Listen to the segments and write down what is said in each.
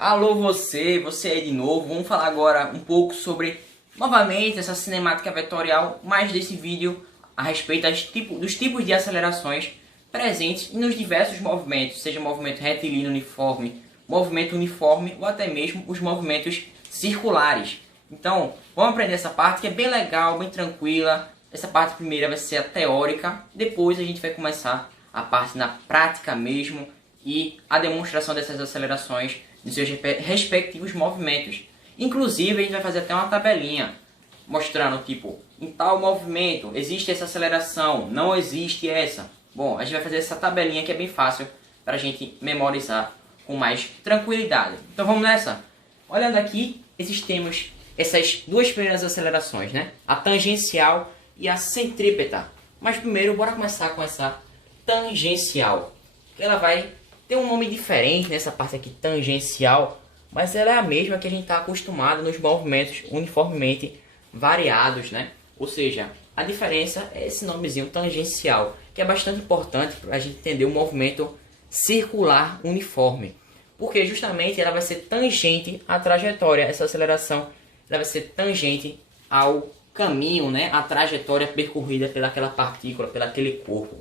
Alô você aí de novo. Vamos falar agora um pouco sobre, novamente, essa cinemática vetorial, mais desse vídeo a respeito dos tipos de acelerações presentes nos diversos movimentos, seja movimento retilíneo uniforme, movimento uniforme ou até mesmo os movimentos circulares. Então, vamos aprender essa parte que é bem legal, bem tranquila. Essa parte primeira vai ser a teórica, depois a gente vai começar a parte na prática mesmo e a demonstração dessas acelerações de seus respectivos movimentos. Inclusive, a gente vai fazer até uma tabelinha mostrando, tipo, em tal movimento existe essa aceleração, não existe essa. Bom, a gente vai fazer essa tabelinha que é bem fácil para a gente memorizar com mais tranquilidade. Então vamos nessa? Olhando aqui, existimos essas duas primeiras acelerações, né? A tangencial e a centrípeta. Mas primeiro, bora começar com essa tangencial. Ela vai ter um nome diferente nessa parte aqui, tangencial, mas ela é a mesma que a gente está acostumado nos movimentos uniformemente variados, né? Ou seja, a diferença é esse nomezinho tangencial, que é bastante importante para a gente entender o movimento circular uniforme, porque justamente ela vai ser tangente à trajetória, essa aceleração ela vai ser tangente ao caminho, né? A trajetória percorrida pelaquela partícula, pelaquele corpo.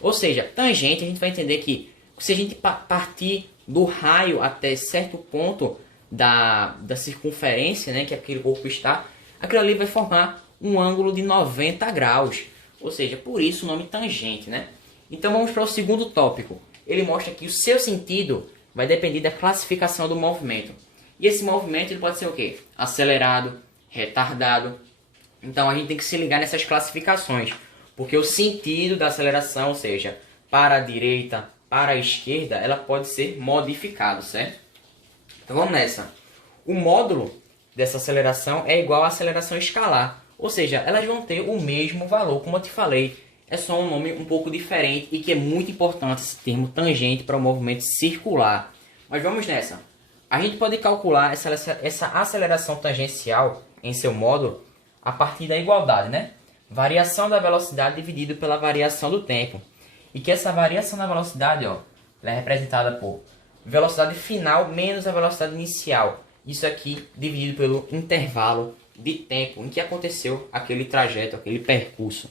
Ou seja, tangente a gente vai entender que se a gente partir do raio até certo ponto da circunferência, né, que aquele corpo está, aquilo ali vai formar um ângulo de 90 graus. Ou seja, por isso o nome tangente, né? Então vamos para o segundo tópico. Ele mostra que o seu sentido vai depender da classificação do movimento. E esse movimento ele pode ser o quê? Acelerado, retardado. Então a gente tem que se ligar nessas classificações. Porque o sentido da aceleração, ou seja, para a direita, para a esquerda, ela pode ser modificado, certo? Então vamos nessa. O módulo dessa aceleração é igual à aceleração escalar. Ou seja, elas vão ter o mesmo valor, como eu te falei. É só um nome um pouco diferente e que é muito importante esse termo tangente para o movimento circular. Mas vamos nessa. A gente pode calcular essa aceleração tangencial em seu módulo a partir da igualdade, né? Variação da velocidade dividido pela variação do tempo. E que essa variação da velocidade, ó, ela é representada por velocidade final menos a velocidade inicial. Isso aqui dividido pelo intervalo de tempo em que aconteceu aquele trajeto, aquele percurso.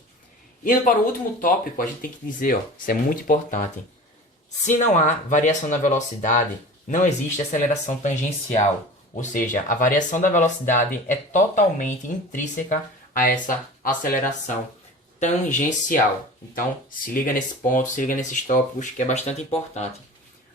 Indo para o último tópico, a gente tem que dizer, ó, isso é muito importante. Se não há variação na velocidade, não existe aceleração tangencial. Ou seja, a variação da velocidade é totalmente intrínseca a essa aceleração tangencial. Então, se liga nesse ponto, se liga nesses tópicos, que é bastante importante.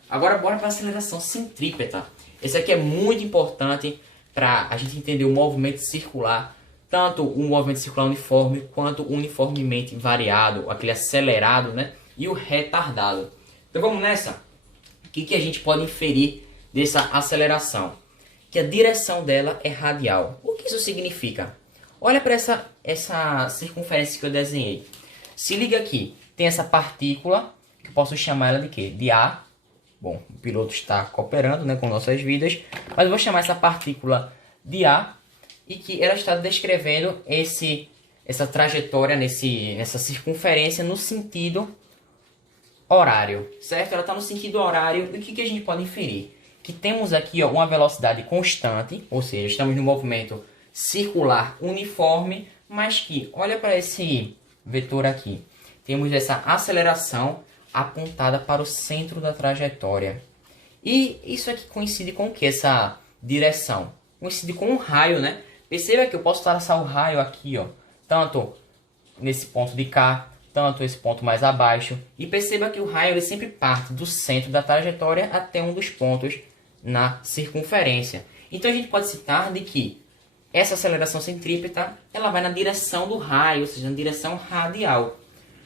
Agora, bora para a aceleração centrípeta. Esse aqui é muito importante para a gente entender o movimento circular, tanto o movimento circular uniforme, quanto o uniformemente variado, aquele acelerado, né? E o retardado. Então, vamos nessa. O que a gente pode inferir dessa aceleração? Que a direção dela é radial. O que isso significa? Olha para essa circunferência que eu desenhei. Se liga aqui. Tem essa partícula, que eu posso chamar ela de quê? De A. Bom, o piloto está cooperando, né, com nossas vidas. Mas eu vou chamar essa partícula de A. E que ela está descrevendo essa trajetória nessa circunferência no sentido horário. Certo? Ela está no sentido horário. E o que a gente pode inferir? Que temos aqui, ó, uma velocidade constante. Ou seja, estamos no movimento circular uniforme, mas que, olha para esse vetor aqui, temos essa aceleração apontada para o centro da trajetória. E isso aqui coincide com o que? Essa direção? Coincide com um raio, né? Perceba que eu posso traçar o raio aqui, ó, tanto nesse ponto de cá, tanto esse ponto mais abaixo. E perceba que o raio ele sempre parte do centro da trajetória até um dos pontos na circunferência. Então a gente pode citar de que essa aceleração centrípeta, ela vai na direção do raio, ou seja, na direção radial.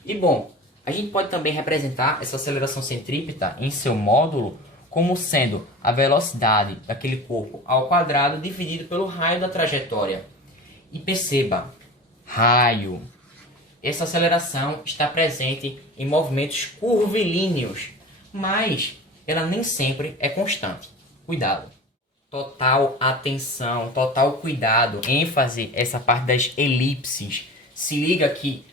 E bom, a gente pode também representar essa aceleração centrípeta em seu módulo como sendo a velocidade daquele corpo ao quadrado dividido pelo raio da trajetória. E perceba, raio. Essa aceleração está presente em movimentos curvilíneos, mas ela nem sempre é constante. Cuidado. Total atenção, total cuidado, ênfase essa parte das elipses. Se liga que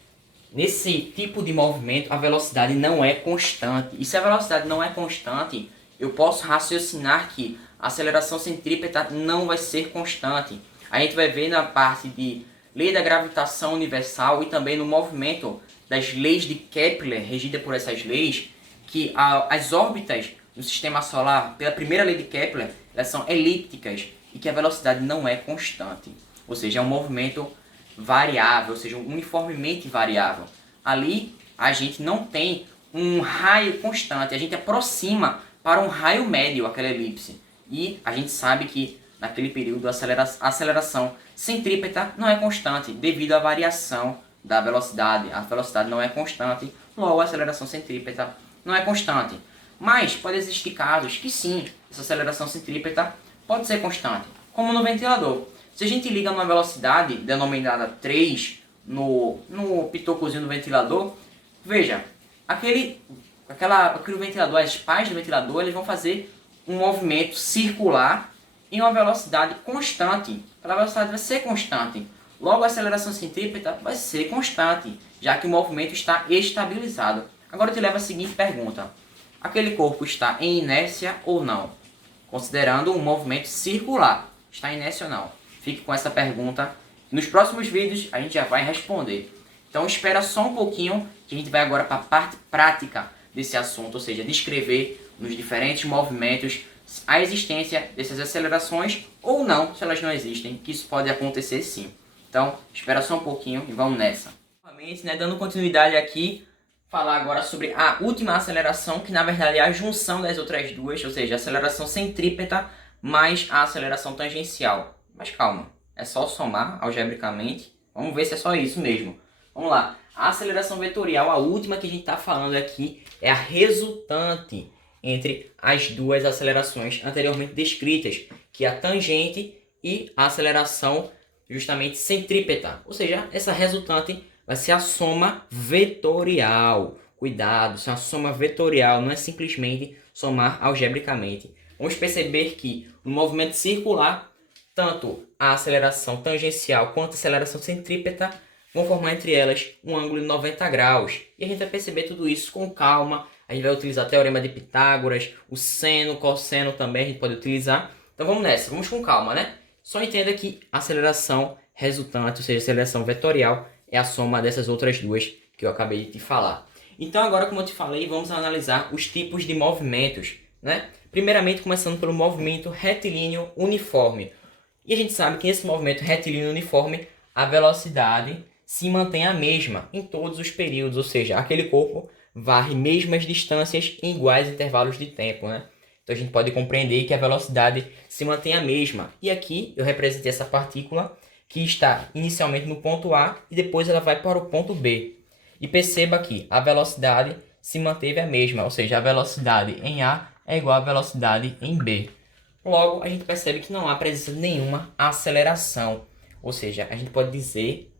nesse tipo de movimento a velocidade não é constante. E se a velocidade não é constante, eu posso raciocinar que a aceleração centrípeta não vai ser constante. A gente vai ver na parte de lei da gravitação universal e também no movimento das leis de Kepler, regida por essas leis, que as órbitas no sistema solar, pela primeira lei de Kepler, elas são elípticas e que a velocidade não é constante. Ou seja, é um movimento variável, ou seja, uniformemente variável. Ali a gente não tem um raio constante, a gente aproxima para um raio médio aquela elipse. E a gente sabe que naquele período a aceleração centrípeta não é constante devido à variação da velocidade. A velocidade não é constante, logo a aceleração centrípeta não é constante. Mas pode existir casos que sim, essa aceleração centrípeta pode ser constante, como no ventilador. Se a gente liga numa velocidade denominada 3 no pitocozinho do ventilador, veja, aquele ventilador, as pás do ventilador, eles vão fazer um movimento circular em uma velocidade constante. Aquela velocidade vai ser constante. Logo, a aceleração centrípeta vai ser constante, já que o movimento está estabilizado. Agora eu te levo a seguinte pergunta. Aquele corpo está em inércia ou não? Considerando um movimento circular. Está em inércia ou não? Fique com essa pergunta. Nos próximos vídeos a gente já vai responder. Então espera só um pouquinho que a gente vai agora para a parte prática desse assunto, ou seja, descrever nos diferentes movimentos a existência dessas acelerações ou não, se elas não existem, que isso pode acontecer sim. Então espera só um pouquinho e vamos nessa. Novamente, dando continuidade aqui, falar agora sobre a última aceleração, que na verdade é a junção das outras duas, ou seja, a aceleração centrípeta mais a aceleração tangencial. Mas calma, é só somar algebricamente. Vamos ver se é só isso mesmo. Vamos lá. A aceleração vetorial, a última que a gente está falando aqui, é a resultante entre as duas acelerações anteriormente descritas, que é a tangente e a aceleração justamente centrípeta. Ou seja, essa resultante vai ser a soma vetorial. Cuidado, isso é uma soma vetorial, não é simplesmente somar algebricamente. Vamos perceber que no movimento circular, tanto a aceleração tangencial quanto a aceleração centrípeta vão formar entre elas um ângulo de 90 graus. E a gente vai perceber tudo isso com calma. A gente vai utilizar o teorema de Pitágoras, o seno, o cosseno também a gente pode utilizar. Então vamos nessa, vamos com calma, né? Só entenda que a aceleração resultante, ou seja, a aceleração vetorial, é a soma dessas outras duas que eu acabei de te falar. Então agora, como eu te falei, vamos analisar os tipos de movimentos, né? Primeiramente, começando pelo movimento retilíneo uniforme. E a gente sabe que nesse movimento retilíneo uniforme, a velocidade se mantém a mesma em todos os períodos, ou seja, aquele corpo varre mesmas distâncias em iguais intervalos de tempo, né? Então a gente pode compreender que a velocidade se mantém a mesma. E aqui eu representei essa partícula que está inicialmente no ponto A e depois ela vai para o ponto B. E perceba que a velocidade se manteve a mesma, ou seja, a velocidade em A é igual à velocidade em B. Logo, a gente percebe que não há presença de nenhuma aceleração. Ou seja, a gente pode dizer,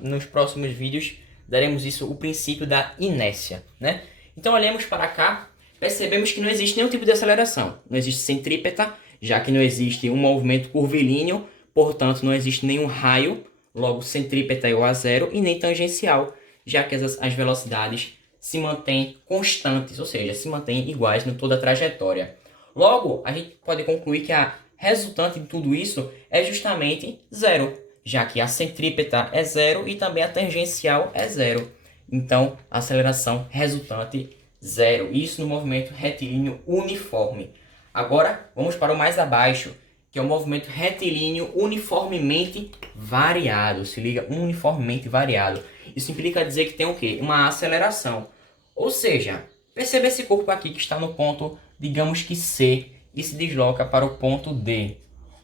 nos próximos vídeos, daremos isso o princípio da inércia, né? Então, olhemos para cá, percebemos que não existe nenhum tipo de aceleração. Não existe centrípeta, já que não existe um movimento curvilíneo, portanto, não existe nenhum raio, logo centrípeta é igual a zero, e nem tangencial, já que as velocidades se mantêm constantes, ou seja, se mantêm iguais em toda a trajetória. Logo, a gente pode concluir que a resultante de tudo isso é justamente zero, já que a centrípeta é zero e também a tangencial é zero. Então, a aceleração resultante zero. Isso no movimento retilíneo uniforme. Agora, vamos para o mais abaixo, que é o movimento retilíneo uniformemente variado. Se liga, uniformemente variado. Isso implica dizer que tem o quê? Uma aceleração. Ou seja, perceba esse corpo aqui que está no ponto, digamos que C, e se desloca para o ponto D.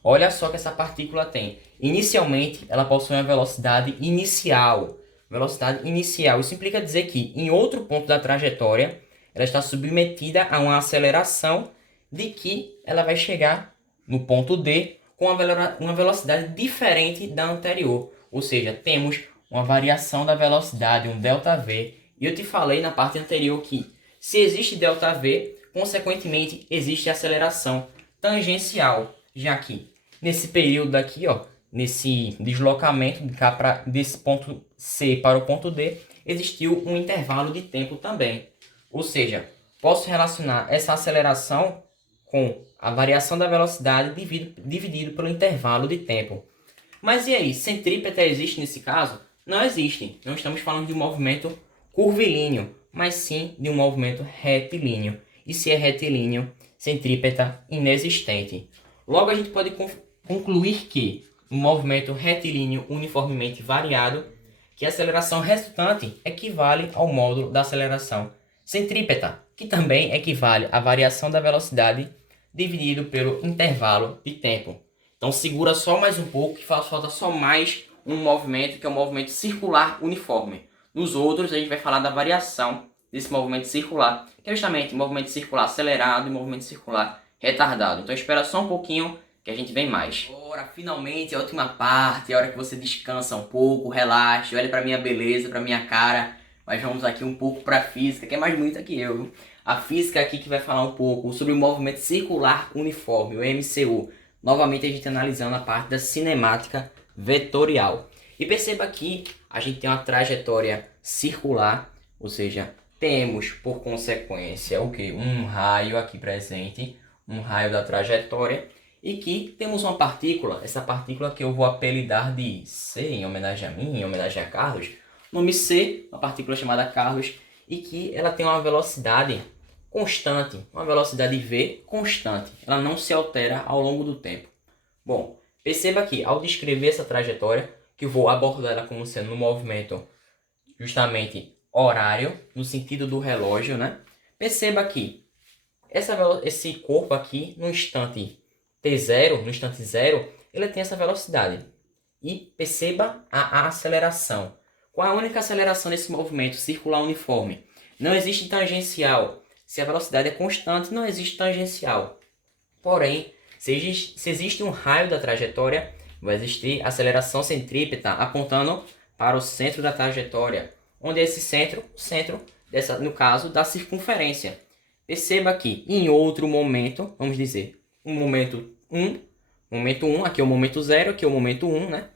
Olha só que essa partícula tem. Inicialmente, ela possui uma velocidade inicial. Velocidade inicial. Isso implica dizer que, em outro ponto da trajetória, ela está submetida a uma aceleração de que ela vai chegar no ponto D com uma velocidade diferente da anterior. Ou seja, temos uma variação da velocidade, um ΔV. E eu te falei na parte anterior que, se existe ΔV, consequentemente, existe aceleração tangencial, já que nesse período aqui, ó, nesse deslocamento de cá desse ponto C para o ponto D, existiu um intervalo de tempo também. Ou seja, posso relacionar essa aceleração com a variação da velocidade dividido pelo intervalo de tempo. Mas e aí, centrípeta existe nesse caso? Não existe. Não estamos falando de um movimento curvilíneo, mas sim de um movimento retilíneo. E se é retilíneo, centrípeta inexistente. Logo, a gente pode concluir que um movimento retilíneo uniformemente variado, que a aceleração resultante equivale ao módulo da aceleração centrípeta, que também equivale à variação da velocidade dividido pelo intervalo de tempo. Então segura só mais um pouco, que falta só mais um movimento, que é o movimento circular uniforme. Nos outros, a gente vai falar da variação desse movimento circular, que é justamente o movimento circular acelerado e o movimento circular retardado. Então espera só um pouquinho que a gente vem mais. Agora, finalmente, a última parte, a hora que você descansa um pouco, relaxe, olha pra minha beleza, pra minha cara. Mas vamos aqui um pouco pra física, que é mais bonita que eu, viu? A física aqui que vai falar um pouco sobre o movimento circular uniforme, o MCU. Novamente a gente analisando a parte da cinemática vetorial. E perceba que a gente tem uma trajetória circular, ou seja, temos por consequência o que? Um raio aqui presente, um raio da trajetória, e que temos uma partícula, essa partícula que eu vou apelidar de C, em homenagem a mim, em homenagem a Carlos. Nome C, uma partícula chamada Carlos, e que ela tem uma velocidade constante, uma velocidade V constante. Ela não se altera ao longo do tempo. Bom, perceba que ao descrever essa trajetória, que eu vou abordar ela como sendo um movimento justamente horário, no sentido do relógio, né? Perceba que esse corpo aqui, no instante t0, no instante zero, ele tem essa velocidade. E perceba a aceleração. Qual é a única aceleração desse movimento circular uniforme? Não existe tangencial. Se a velocidade é constante, não existe tangencial. Porém, se existe um raio da trajetória, vai existir aceleração centrípeta apontando para o centro da trajetória. Onde é esse centro? O centro, no caso, da circunferência. Perceba que em outro momento, vamos dizer, um momento 1, aqui é o momento 0, aqui é o momento 1, né?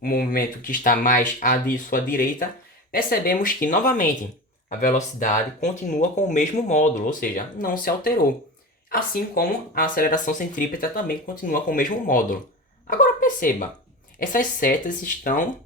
O momento que está mais à sua direita, percebemos que, novamente, a velocidade continua com o mesmo módulo, ou seja, não se alterou. Assim como a aceleração centrípeta também continua com o mesmo módulo. Agora perceba, essas setas estão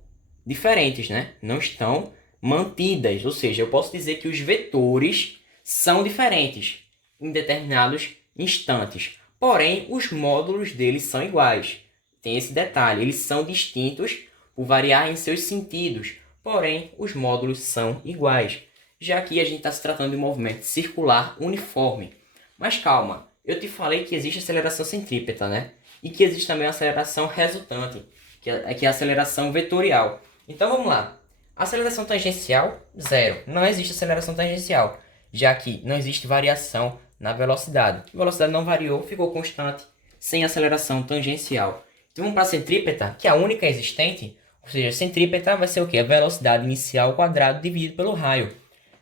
diferentes, né? Não estão mantidas, ou seja, eu posso dizer que os vetores são diferentes em determinados instantes. Porém, os módulos deles são iguais. Tem esse detalhe, eles são distintos por variar em seus sentidos. Porém, os módulos são iguais. Já que a gente está se tratando de um movimento circular uniforme. Mas calma, eu te falei que existe aceleração centrípeta, né? E que existe também a aceleração resultante, que é a aceleração vetorial. Então vamos lá. Aceleração tangencial, zero. Não existe aceleração tangencial, já que não existe variação na velocidade. A velocidade não variou, ficou constante, sem aceleração tangencial. Então vamos para a centrípeta, que é a única existente. Ou seja, centrípeta vai ser o quê? A velocidade inicial ao quadrado dividido pelo raio.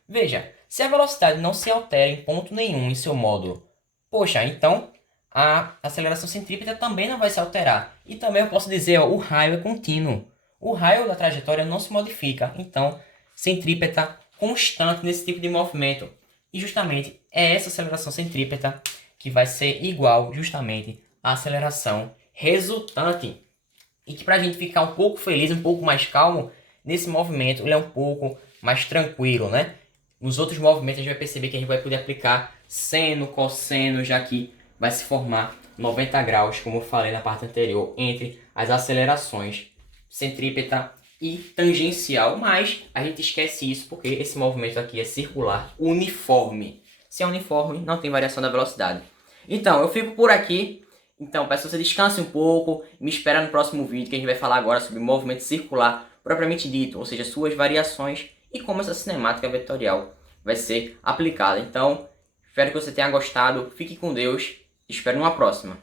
Veja, se a velocidade não se altera em ponto nenhum em seu módulo, poxa, então a aceleração centrípeta também não vai se alterar. E também eu posso dizer, ó, o raio é contínuo. O raio da trajetória não se modifica. Então, centrípeta constante nesse tipo de movimento. E justamente é essa aceleração centrípeta que vai ser igual justamente à aceleração resultante. E que para a gente ficar um pouco feliz, um pouco mais calmo, nesse movimento ele é um pouco mais tranquilo, né? Nos outros movimentos a gente vai perceber que a gente vai poder aplicar seno, cosseno, já que vai se formar 90 graus, como eu falei na parte anterior, entre as acelerações centrípeta e tangencial. Mas a gente esquece isso porque esse movimento aqui é circular uniforme. Se é uniforme, não tem variação da velocidade. Então, eu fico por aqui. Então, peço que você descanse um pouco. Me espera no próximo vídeo que a gente vai falar agora sobre movimento circular propriamente dito, ou seja, suas variações e como essa cinemática vetorial vai ser aplicada. Então, espero que você tenha gostado. Fique com Deus. Espero numa próxima.